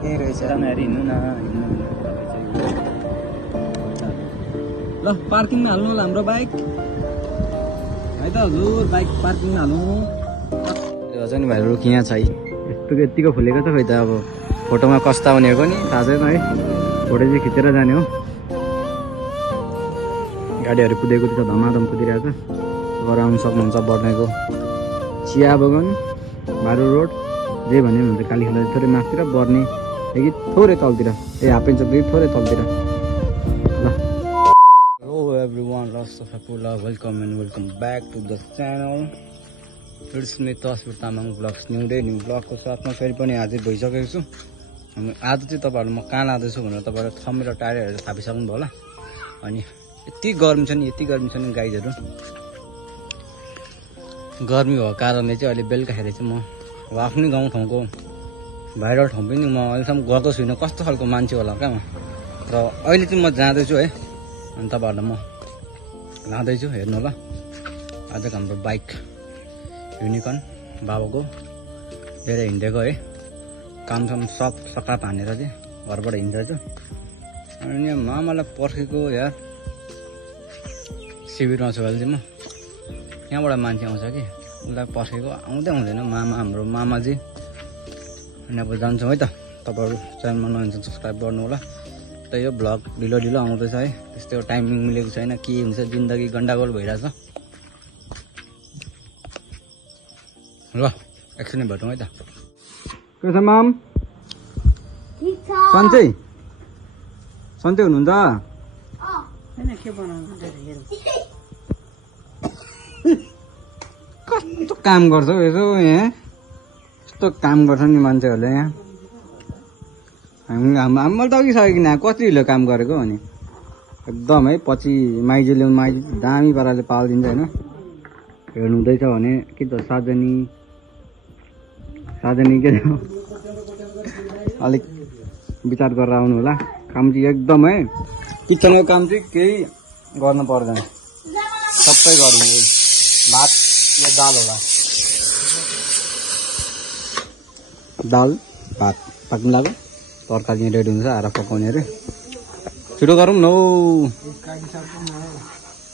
के रहेछ राम्ररी हिँड्नु न ल पार्किङमा हाल्नु होला हाम्रो बाइक है त हजुर बाइक पार्किङमा हाल्नु अझ नि भाइ रुख यहाँ छ यस्तो यतिको फुलेको छ खै त अब फोटोमा कस्तो आउने हो नि थाहा छैन है फोटो चाहिँ खिचेर जाने हो गाडीहरू कुदेको छ धमाधम कुदिरहेको छ घर आउनु सक्नुहुन्छ बर्नेको चिया बगान बारो रोड जे भन्यो भने कालीखोला थोरै माथितिर बर्ने कि थोरै तलतिर हापेन चोकदेखि थोरै तलतिर ल hello everyone welcome and welcome back to the channel it's me Tasbir Tamang vlogs new day new ब्लगको साथमा फेरि पनि हाजिर भइसकेको छु अनि आज चाहिँ तपाईँहरू म कहाँ लाँदैछु भनेर तपाईँहरू थम्मेर टायरहरू थापिसक्नु भयो होला अनि यति गर्मी छ नि गाइजहरू गर्मी भएको कारणले चाहिँ अहिले बेलुकाखेरि चाहिँ म अब आफ्नै गाउँठाउँको भाइरल ठाउँ पनि म अहिलेसम्म गएको छुइनँ कस्तो खालको मान्छे होला क्या म र अहिले चाहिँ म जाँदैछु है अनि तपाईँहरूलाई म लाँदैछु हेर्नु होला आजको हाम्रो बाइक युनिकर्न बाबाको धेरै हिँडेको है कामसाम सब सकाप हानेर चाहिँ घरबाट हिँड्दैछु अनि मामालाई पर्खेको यार शिविरमा छु अहिले चाहिँ म यहाँबाट मान्छे आउँछ कि उसलाई पर्खेको आउँदै आउँदैन मामा हाम्रो मामाजी अनि अब जान्छौँ है त तपाईँहरू च्यानलमा नयाँ सब्सक्राइब गर्नु होला त यो भ्लग ढिलो आउँदैछ है त्यस्तो टाइमिङ मिलेको छैन के हुन्छ जिन्दगी गन्डागोल भइरहेछ ल एकछिन भेटौँ है त के छ माम सन्चै हुनुहुन्छ कस्तो काम गर्छ यसो यहाँ यस्तो काम गर्छ नि मान्छेहरूले यहाँ मैले त अघि सकेको किन कति ढिलो काम गरेको अनि एकदम है पछि माइजू दामी पाराले पालिदिन्छ होइन हेर्नुहुँदैछ भने के त साजनी के अलिक विचार गरेर आउनु होला काम चाहिँ एकदम है किचनको काम चाहिँ केही गर्नु पर्दैन सबै गरिदिनु भात या दाल होला दाल भात पाक्नु लाग्यो तरकारी रेडी हुन्छ आएर पकाउने अरे छिटो गरौँ न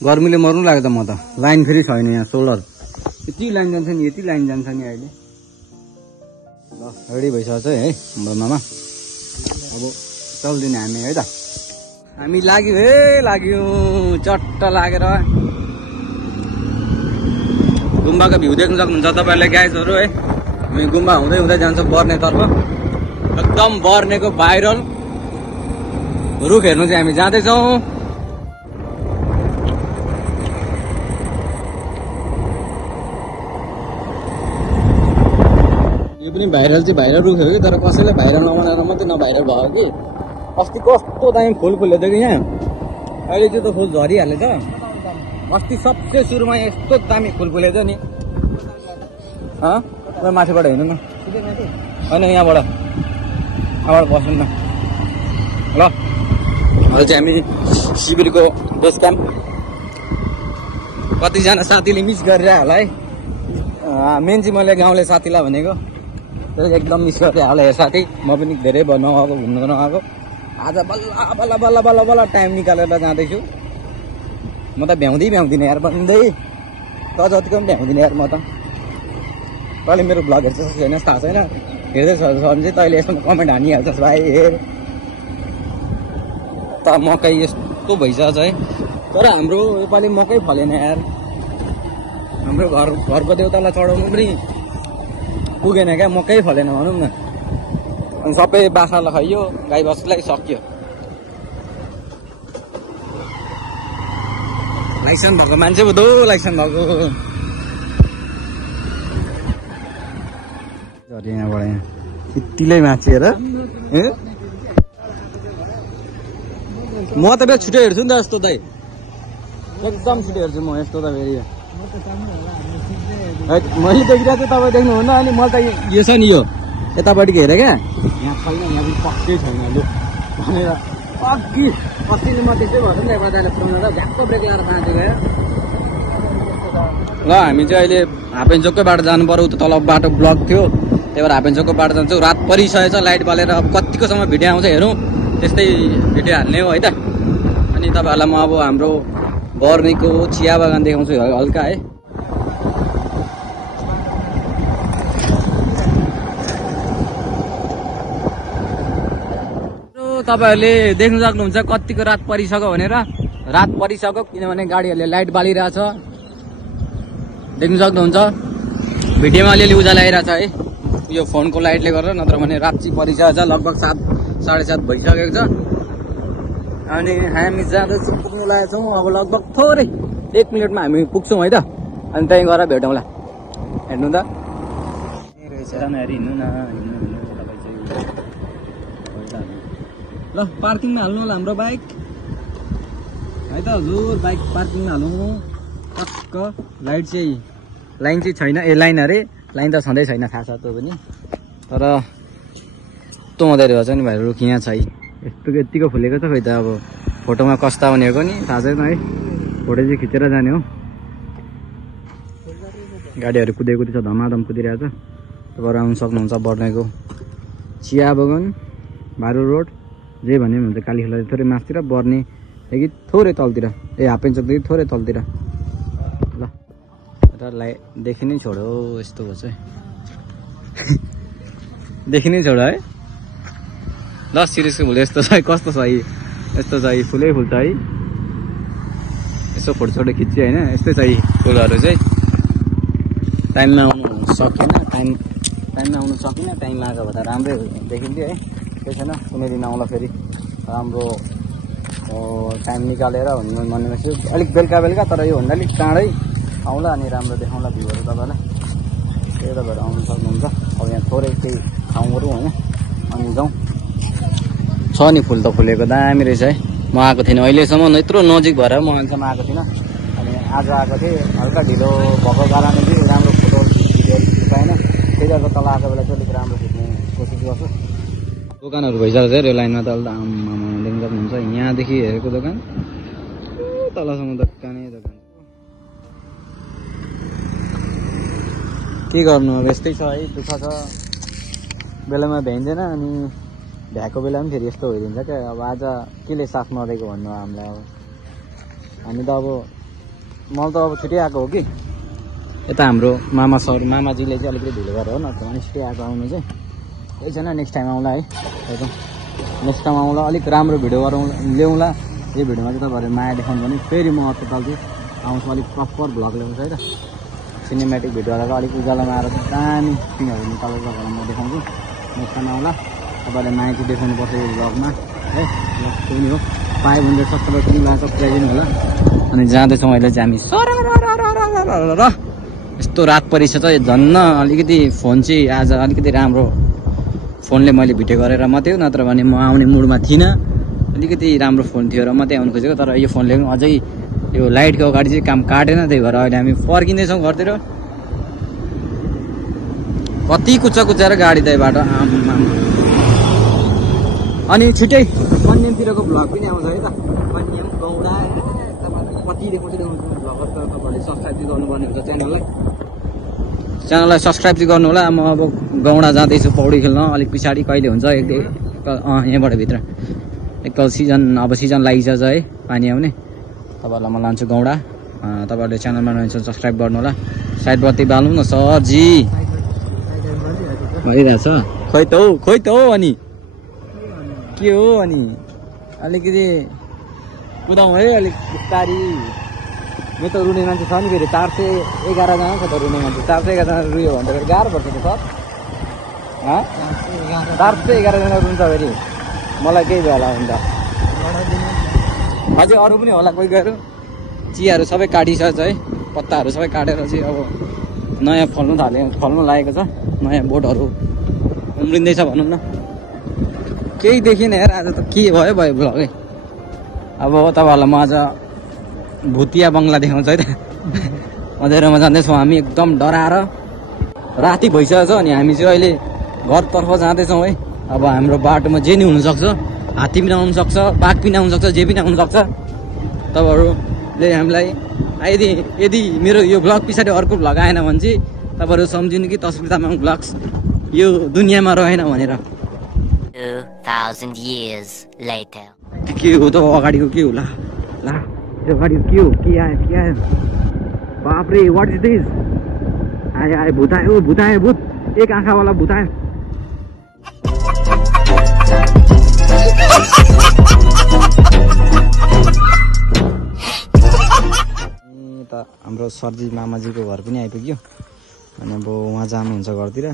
गर्मीले मर्नु लाग्यो त म त लाइन फेरि छैन यहाँ सोलर यति लाइन जान्छ नि अहिले ल रेडी भइसकेको छ है हाम्रो मामा अब चल्दिने हामी है त हामी लाग्यो चट्ट लागेर गुम्बाको भ्यू देख्न सक्नुहुन्छ तपाईँहरूले गाइजहरू है हामी गुम्बा हुँदै जान्छ बर्नेतर्फ एकदम बर्नेको भाइरल रुख हेर्नु चाहिँ हामी जाँदैछौँ यो पनि भाइरल चाहिँ भाइरल रुख हो कि तर कसैले भाइरल नबनाएर मात्रै नभाइरल भयो कि अस्ति कस्तो दामी फुल फुलेको थियो कि यहाँ अहिले चाहिँ त फुल झरिहालेछ अस्ति सबसे सुरुमा यस्तो दामी फुल फुलेको थियो नि माथिबाट हिँड्नु न होइन यहाँबाट बस्नु न ल अहिले चाहिँ हामी शिविरको बेस क्याम्प कतिजना साथीले मिस गरिरह होला है मेन चाहिँ मैले गाउँले साथीलाई भनेको एकदम मिस गरेँ होला यो साथी म पनि धेरै नआएको घुम्नु नआएको आज बल्ल टाइम निकालेर जाँदैछु म त भ्याउँदिनँ यार बन्दै त जतिको पनि भ्याउँदिनँ यार म त तैँले मेरो भ्लग हेर्छ छैन थाहा छैन हेर्दैछ भने चाहिँ तैँले यसमा कमेन्ट हानिहाल्छस् भाइ हेर त मकै यस्तो भइसकेछ है तर हाम्रो योपालि मकै फलेन यार हाम्रो घरको देउतालाई चढाउनु पनि पुगेन क्या मकै फलेन भनौँ न अनि सबै बाख्रालाई खाइयो गाई बस्तुलाई सक्यो लाइसेन्स भएको मान्छे बुधो लाइसेन्स भएको यहाँबाट यहाँ यतिलै मान्छेर म त फेरि छिटो हेर्छु नि त यस्तो दाइ एकदम छिटो हेर्छु म यस्तो त फेरि मैले देखिरहेको छु तपाईँ देख्नुहुन्न अनि मलाई त यो छ नि यो यतापट्टिको हेरेँ क्या यहाँ छैन यहाँ पनि पक्कै छैन लु भनेर अघि अस्ति म त्यस्तै भएर नि एउटा दाइले पुऱ्याउनु झ्याक्को ब्रेक लगाएर बाँचेको क्या ल हामी चाहिँ अहिले हापेन चोककै बाटो जानु पर्यो उता तल बाटो ब्लक थियो त्यही भएर हापेन चोकको बाटो जान्छौँ। रात परिसकेछ, लाइट बालेर अब कतिको समय भिडियो आउँछ हेरौँ, त्यस्तै भिडियो हाल्ने हो है त। अनि तपाईँहरूलाई म अब हाम्रो बर्नीको चिया बगान देखाउँछु हल्का है। तपाईँहरूले देख्नु सक्नुहुन्छ कतिको रात परिसक्यो भनेर। रात परिसक्यो किनभने गाडीहरूले लाइट बालिरहेछ, देख्नु सक्नुहुन्छ। भिडियोमा अलिअलि उज्यालो आइरहेछ है यो फोनको लाइटले गर्दा, नत्र भने रात चाहिँ परिसकेको छ, लगभग 7 साढे 7 भइसकेको छ। अनि हामी जाँदैछौँ, पुग्नु लागेको छौँ। अब लगभग थोरै 1 मिनटमा हामी पुग्छौँ है त। अनि त्यहीँ गएर भेटौँला। हेर्नु त हिँड्नु न ल, पार्किङमा हाल्नु होला हाम्रो बाइक है त हजुर। बाइक पार्किङमा हाल्नु टक्क। लाइन चाहिँ छैन, लाइन अरे लाइन त छँदै छैन, थाहा छ त्यो पनि। तर यस्तो हुँदै रहेछ नि भाइ, रुख यहाँ छ है। यत्तिको फुलेको छ, खै त अब फोटोमा कस्ता भनेको नि थाहा छैन है। फोटो चाहिँ खिचेर जाने हो। गाडीहरू कुदेको छ, धमाधम कुदिरहेछ। तपाईहरु आउनु सक्नुहुन्छ बर्नेको चिया बगान, बारो रोड जे भन्ने हुन्छ, काली खोला थोरै माथितिर, बर्ने कि थोरै तलतिर, हापेन चोकदेखि थोरै तलतिर। ल र देखि नै छोडो, यस्तो भयो चाहिँ देखि नै छोडो है। ल सिरियसको फुल यस्तो छ है, कस्तो छ है, यस्तो छ है, फुलै फुल छ है। यसो फोटो छोटो खिच्यो होइन, यस्तै छ है फुलहरू चाहिँ। टाइममा आउनु सकेन, टाइममा आउनु सकिनँ, टाइममा आएको भए त राम्रै देखिन्थ्यो है। केही छैन, कुनै दिन आउँला फेरि राम्रो टाइम निकालेर हुनु मन भनेपछि अलिक बेलुका, तर योभन्दा अलिक चाँडै आउँला अनि राम्रो देखाउँला भ्यूहरू तपाईँलाई। त्यही त भएर आउनु सक्नुहुन्छ। अब यहाँ थोरै केही ठाउँहरू होइन, अनि जाउँ। छ नि फुल त फुलेको, दामी रहेछ है। म आएको थिइनँ अहिलेसम्म, यत्रो नजिक भएर म अहिलेसम्म आएको थिइनँ। अनि आज आएको थिएँ, हल्का ढिलो भएको कारणले चाहिँ राम्रो फोटो भिडियोहरू खिच्नु पाएन। त्यही भएर तल आएको बेला चाहिँ अलिक राम्रो खिच्ने कोसिस गर्छु। दोकानहरू भइसकेको छ यो लाइनमा त, आम्मामा देख्नु सक्नुहुन्छ। यहाँदेखि हेरेको दोकान तलसम्म दोकानै दोकान। के गर्नु अब, यस्तै छ है, दुःख छ। बेलामा भ्याइँदैन, अनि भ्याएको बेला पनि फेरि यस्तो भइदिन्छ क्या। अब आज केले साथ नदिएको भन्नु हामीलाई। अब हामी त अब मलाई त अब छिटै आएको हो कि, यता हाम्रो मामाजीले चाहिँ अलिकति ढिलो गरेर हो, नत्र भने छिटै आएको आउनु चाहिँ। केही छैन, नेक्स्ट टाइम आउँला है। नेक्स्ट टाइम आउँला, अलिक राम्रो भिडियो गरौँ, ल्याउँला। यो भिडियोमा चाहिँ तपाईँहरू माया देखाउनु भने फेरि म अर्कोपाल चाहिँ आउँछु, अलिक प्रपर भ्लग ल्याउँछु है त। सिनेमेटिक भिडियोहरू अलिक उज्यालोमा आएर चाहिँ दामी सिनहरू निकालेर तपाईँलाई म देखाउँछु। नेक्स्ट टाइम आउँला। तपाईँहरूले माया चाहिँ देखाउनुपर्छ यो भ्लगमा है। त्यो नि हो, 500 सब्सक्राइबर पनि लाग्छ, सब्सक्राइब होला। अनि जाँदैछौँ अहिले चाहिँ हामी। यस्तो रात परिछ त, झन्न अलिकति फोन चाहिँ आज अलिकति राम्रो फोनले मैले भिडियो गरेर मात्रै हो, नत्र भने म आउने मुडमा थिइनँ। अलिकति राम्रो फोन थियो र मात्रै आउनु खोजेको, तर यो फोनले पनि अझै यो लाइटको अगाडि चाहिँ काम काटेन। त्यही भएर अहिले हामी फर्किँदैछौँ घरतिर। कति कुच्चाएर गाडी त बाटो, अनि छिट्टै कन्यामतिरको भ्लग पनि आउँछ है त। कन्याम गौडा कति देखाउँछ भ्लगर, तर तपाईँहरूले सब्सक्राइब चाहिँ गर्नुपर्ने हुन्छ च्यानललाई सब्सक्राइब चाहिँ गर्नु होला। म अब गौडा जाँदैछु पौडी खेल्न, अलिक पछाडि कहिले हुन्छ यहाँबाट भित्र एकताल सिजन, अब सिजन लागिसक्छ है पानी आउने। तपाईँहरूलाई म लान्छु गौडा। तपाईँहरूले च्यानलमा नहुन्छ सब्सक्राइब गर्नु होला। साइड बत्ती बाल्नु न सरजी, भइरहेछ। खोइ त हो अनि के हो, अनि अलिकति कुदाउँ है, अलिक बिस्तारी। यो त रुने मान्छे छ नि फेरि, 411जना छ त रुने मान्छे। 411जना रुयो भने त फेरि गाह्रो पर्छ त सर। 411जना रुन्छ फेरि, मलाई केही भयो होला अन्त। अझै अरू पनि होला कोही गएर। चियाहरू सबै काटिसकेछ है, पत्ताहरू सबै काटेर चाहिँ अब नयाँ फल्नु लागेको छ। नयाँ बोटहरू उम्रिँदैछ भनौँ न। केही देखिएन यार, आज त के भयो भ्लगै। अब तपाईँहरूलाई म आज भुतिया बङ्गला देखाउँछ है त। अँध्यारोमा जाँदैछौँ हामी, एकदम डराएर। राति भइसकेको छ, अनि हामी चाहिँ अहिले घरतर्फ जाँदैछौँ है। अब हाम्रो बाटोमा जे नि हुनसक्छ, हात्ती पनि आउनुसक्छ, बाघ पनि आउनुसक्छ, जे पनि आउनुसक्छ। तपाईँहरूले हामीलाई यदि मेरो यो भ्लग पछाडि अर्को भ्लग आएन भने चाहिँ तपाईँहरू सम्झिनु कि तस्बिर तामाङ भ्लग्स यो दुनियाँमा रहेन भनेर 2000 years later. के हो त अगाडिको के होला ला त्यो अगाडिको के हो के आयो बापरे व्हाट इज दिस आयो भूत आयो भूत एक आँखावाला भूत आयो त हाम्रो सरजी मामाजीको घर पनि आइपुग्यो अनि अब उहाँ जानुहुन्छ घरतिर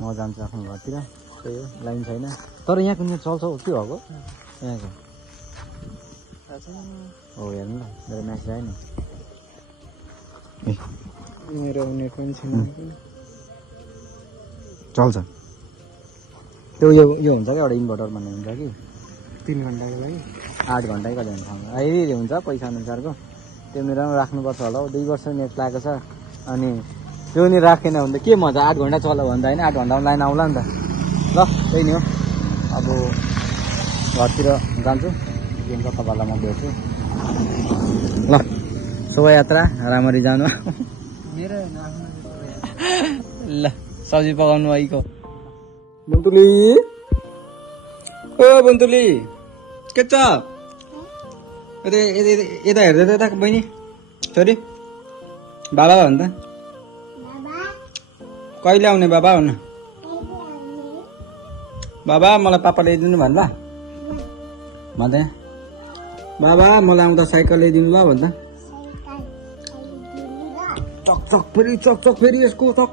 म जान्छु आफ्नो घरतिर त्यही हो लाइन छैन तर यहाँ कुनै चल्छ के भएको यहाँको हो हेर्नु ल मेरो म्यासेज आयो नि मेरो नेट पनि छैन चल्छ त्यो यो हुन्छ क्या एउटा इन्भर्टर भन्ने हुन्छ कि 3 घन्टाको लागि 8 घन्टाकै कति हुन्छ हेरी हुन्छ पैसा अनुसारको त्यो मेरो राख्नुपर्छ होला हौ 2 वर्ष नेट लागेको छ अनि त्यो नि राखेन भने त के मजा 8 घन्टा चल्यो भन्दा होइन 8 घन्टामा लाइन आउला नि त ल त्यही नि हो अब घरतिर जान्छु गेमको तपाईँलाई म भेट्छु ल शोभायात्रा राम्ररी जानु ल सब्जी पकाउनु आइको बुन्तुली ओ बुन्तुली के छ यता हेर्दै यता बहिनी छोरी बाबा भन् त कहिले आउने बाबा हुन बाबा मलाई पापा ल्याइदिनु भन् ल भन्दा बाबा मलाई आउँदा साइकल ल्याइदिनु ल भन् त चक फेरि यसको चक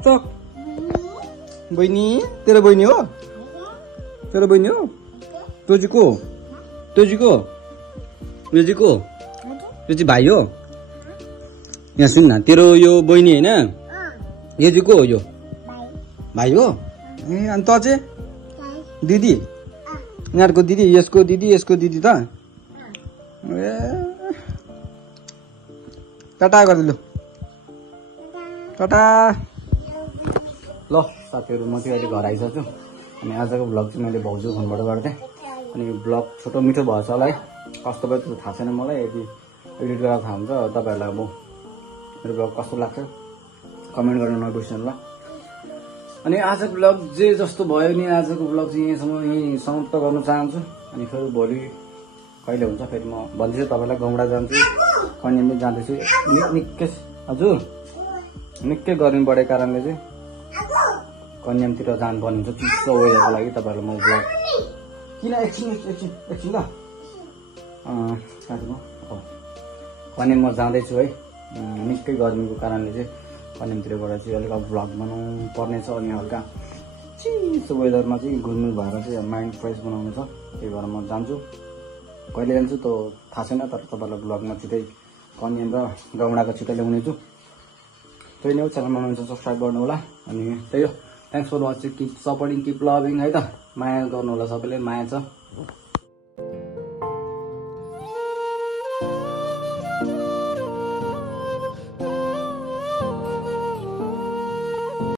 बहिनी तेरो बहिनी हो तँ चाहिँ को यो चाहिँ भाइ हो यहाँ सुन न तेरो यो बहिनी होइन यो चाहिँ को हो यो भाइ हो ए अनि त चाहिँ दिदी यिनीहरूको दिदी यसको दिदी त ए टाटा गरिदिनु टाटा ल साथीहरू म चाहिँ अहिले घर आइसक्छु अनि आजको भ्लग चाहिँ मैले भाउजू फोनबाट गर्थेँ अनि यो भ्लग छोटो मिठो भएछ होला है कस्तो भयो त्यो थाहा छैन मलाई यदि एडिट गरेर थाहा हुन्छ तपाईँहरूलाई अब मेरो भ्लग कस्तो लाग्छ कमेन्ट गर्न नबिर्सनु ल अनि आजको भ्लग जे जस्तो भयो नि आजको भ्लग चाहिँ यहीँ समाप्त गर्न चाहन्छु अनि फेरि भोलि कहिले हुन्छ फेरि म भन्दैछु तपाईँलाई गाउँडा जान्छु कन्याम पनि जाँदैछु निकै हजुर निकै गर्मी बढेको कारणले चाहिँ कन्यामतिर जानुपर्ने हुन्छ चिसो वेदरको लागि तपाईँहरूलाई म भ्लग किन एकछिन ल साथीमा कन्याम म जाँदैछु है निकै गर्मीको कारणले चाहिँ कन्यामतिरबाट चाहिँ अलिक अब भ्लग बनाउनु पर्ने छ अनि हल्का चिसो वेदरमा चाहिँ घुलमुल भएर चाहिँ माइन्ड फ्रेस बनाउनु छ त्यही भएर म जान्छु कहिले जान्छु त थाहा छैन तर तपाईँलाई भ्लगमा छिटै कन्याम र गाउँडाको छिटो ल्याउने छु त्यही नै हो च्यानल बनाउनुहुन्छ सब्सक्राइब गर्नु होला अनि त्यही हो thanks for watching keep supporting keep loving है त माया गर्नु होला सबैले माया छ